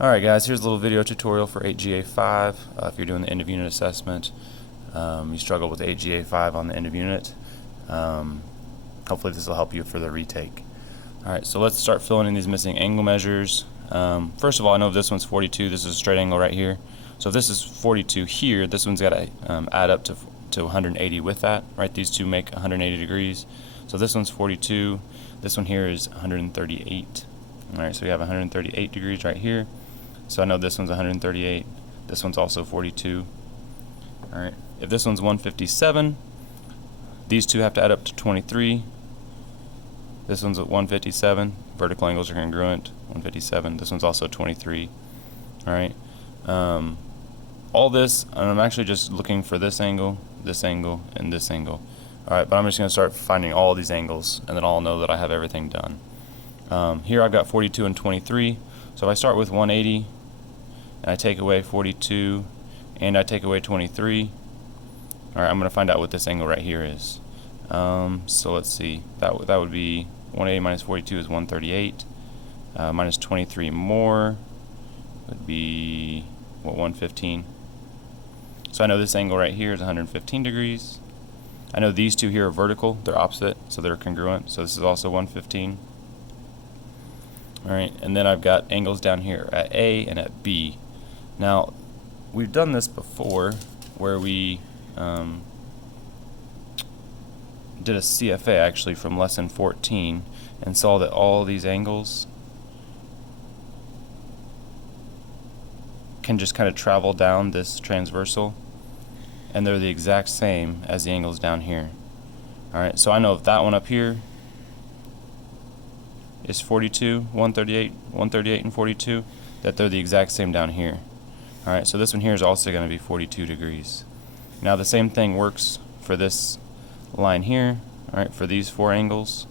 Alright guys, here's a little video tutorial for 8.G.A.5. If you're doing the end of unit assessment, you struggle with 8.G.A.5 on the end of unit, hopefully this will help you for the retake. Alright, so let's start filling in these missing angle measures. First of all, I know if this one's 42, this is a straight angle right here. So if this is 42 here, this one's got to add up to 180 with that, right? These two make 180 degrees. So this one's 42, this one here is 138. Alright, so we have 138 degrees right here. So I know this one's 138, this one's also 42. Alright, if this one's 157, these two have to add up to 23. This one's at 157, vertical angles are congruent, 157, this one's also 23. Alright, all this, and I'm actually just looking for this angle, and this angle. Alright, but I'm just going to start finding all these angles, and then I'll know that I have everything done. Here I've got 42 and 23, so if I start with 180, and I take away 42, and I take away 23, alright, I'm going to find out what this angle right here is. So let's see, that would be 180 minus 42 is 138, minus 23 more would be, what, 115. So I know this angle right here is 115 degrees. I know these two here are vertical, they're opposite, so they're congruent, so this is also 115. Alright, and then I've got angles down here at A and at B. Now, we've done this before where we did a CFA actually from lesson 14 and saw that all these angles can just kind of travel down this transversal, and they're the exact same as the angles down here. Alright, so I know if that one up here is 42, 138 and 42, that they're the exact same down here. Alright, so this one here is also going to be 42 degrees. Now the same thing works for this line here, alright, for these four angles.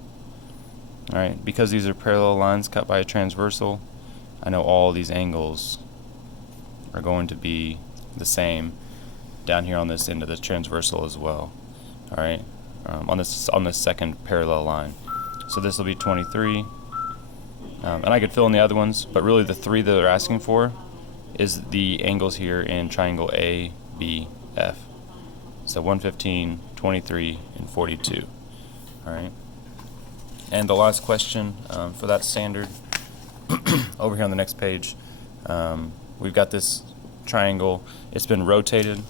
Alright, because these are parallel lines cut by a transversal, I know all these angles are going to be the same down here on this end of the transversal as well. Alright, on this second parallel line. So this will be 23. And I could fill in the other ones, but really the three that they're asking for is the angles here in triangle A, B, F. So 115, 23, and 42. Alright. And the last question for that standard, over here on the next page, we've got this triangle. It's been rotated.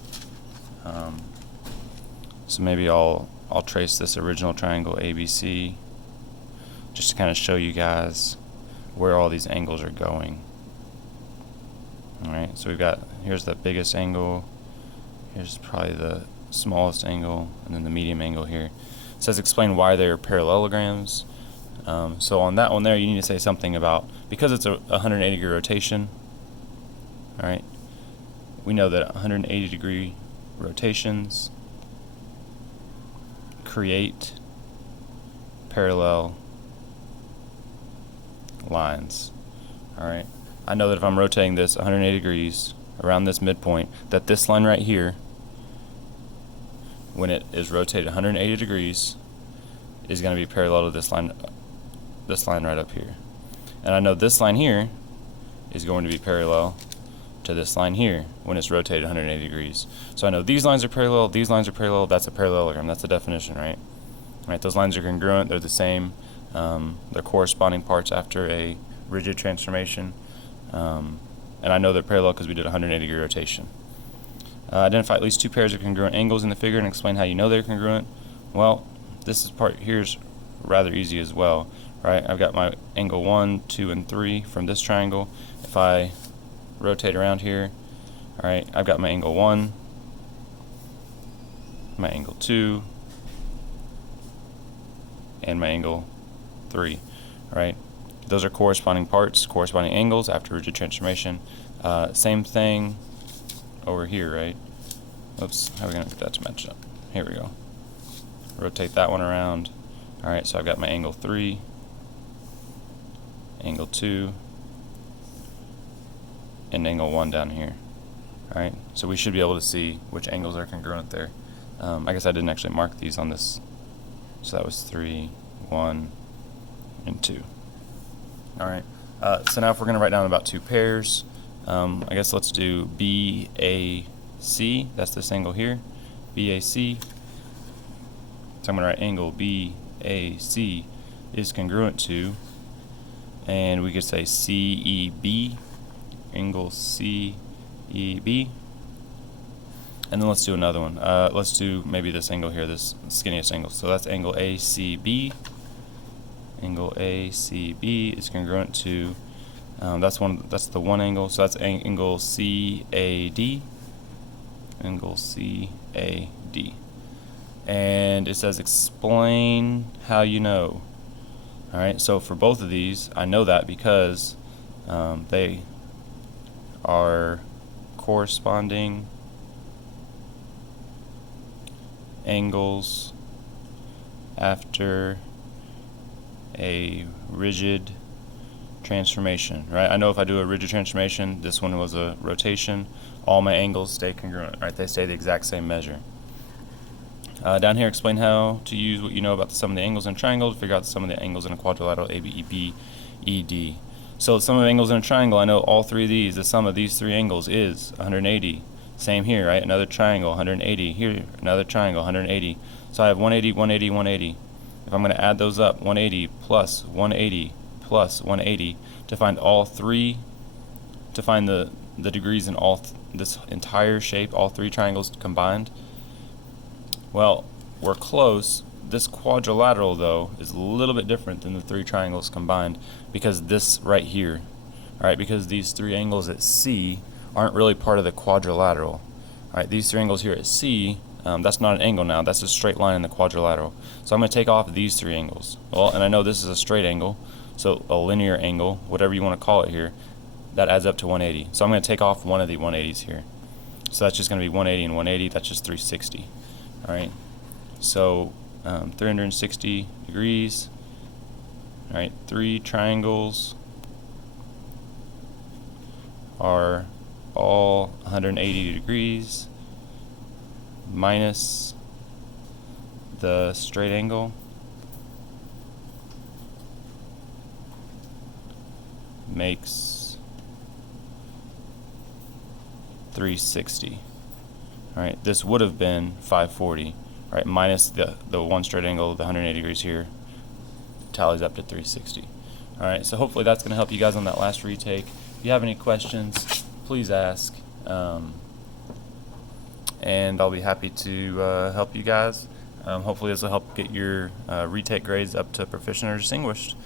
So maybe I'll trace this original triangle ABC just to kind of show you guys where all these angles are going. Alright, so we've got, here's the biggest angle, here's probably the smallest angle, and then the medium angle here. It says explain why they're parallelograms. So on that one there, you need to say something about, because it's a 180 degree rotation, alright, we know that 180 degree rotations create parallel lines. Alright, I know that if I'm rotating this 180 degrees around this midpoint, that this line right here, when it is rotated 180 degrees, is going to be parallel to this line right up here. And I know this line here is going to be parallel to this line here when it's rotated 180 degrees. So I know these lines are parallel, these lines are parallel, that's a parallelogram, that's the definition, right? Right, those lines are congruent, they're the same, they're corresponding parts after a rigid transformation, and I know they're parallel because we did a 180 degree rotation. Identify at least two pairs of congruent angles in the figure and explain how you know they're congruent. Well, this part here's rather easy as well, right? I've got my angle 1, 2, and 3 from this triangle. If I rotate around here, alright, I've got my angle 1, my angle 2, and my angle 3, right? Those are corresponding parts, corresponding angles after rigid transformation. Same thing over here, right? Oops, how are we going to get that to match up? Here we go. Rotate that one around. Alright, so I've got my angle 3, angle 2, and angle 1 down here. Alright, so we should be able to see which angles are congruent there. I guess I didn't actually mark these on this. So that was 3, 1, and 2. Alright, So now if we're going to write down about two pairs, I guess let's do BAC, that's this angle here, BAC. So I'm going to write angle BAC is congruent to, and we could say CEB, angle CEB. And then let's do another one. Let's do maybe this angle here, this skinniest angle. So that's angle ACB. Angle ACB is congruent to, that's the one angle. So that's angle CAD. Angle CAD. And it says explain how you know. All right. So for both of these, I know that because they are corresponding angles after a rigid transformation, right? I know if I do a rigid transformation, this one was a rotation, all my angles stay congruent, right? They stay the exact same measure. Down here, explain how to use what you know about the sum of the angles in a triangle to figure out the sum of the angles in a quadrilateral ABED. So the sum of angles in a triangle, I know all three of these, the sum of these three angles is 180. Same here, right? Another triangle, 180. Here, another triangle, 180. So I have 180, 180, 180. If I'm going to add those up, 180 plus 180 plus 180 to find all three, to find the degrees in all this entire shape, all three triangles combined. Well, we're close. This quadrilateral, though, is a little bit different than the three triangles combined because this right here, all right, because these three angles at C aren't really part of the quadrilateral. All right, these three angles here at C, that's not an angle now, that's a straight line in the quadrilateral. So I'm going to take off these three angles. Well, and I know this is a straight angle, so a linear angle, whatever you want to call it here, that adds up to 180. So I'm going to take off one of the 180s here. So that's just going to be 180 and 180, that's just 360. All right, so 360 degrees. All right, three triangles are all 180 degrees minus the straight angle makes 360. All right, this would have been 540. All right, minus the one straight angle, the 180 degrees here, tallies up to 360. All right, so hopefully that's going to help you guys on that last retake. If you have any questions, please ask, and I'll be happy to help you guys. Hopefully this will help get your retake grades up to proficient or distinguished.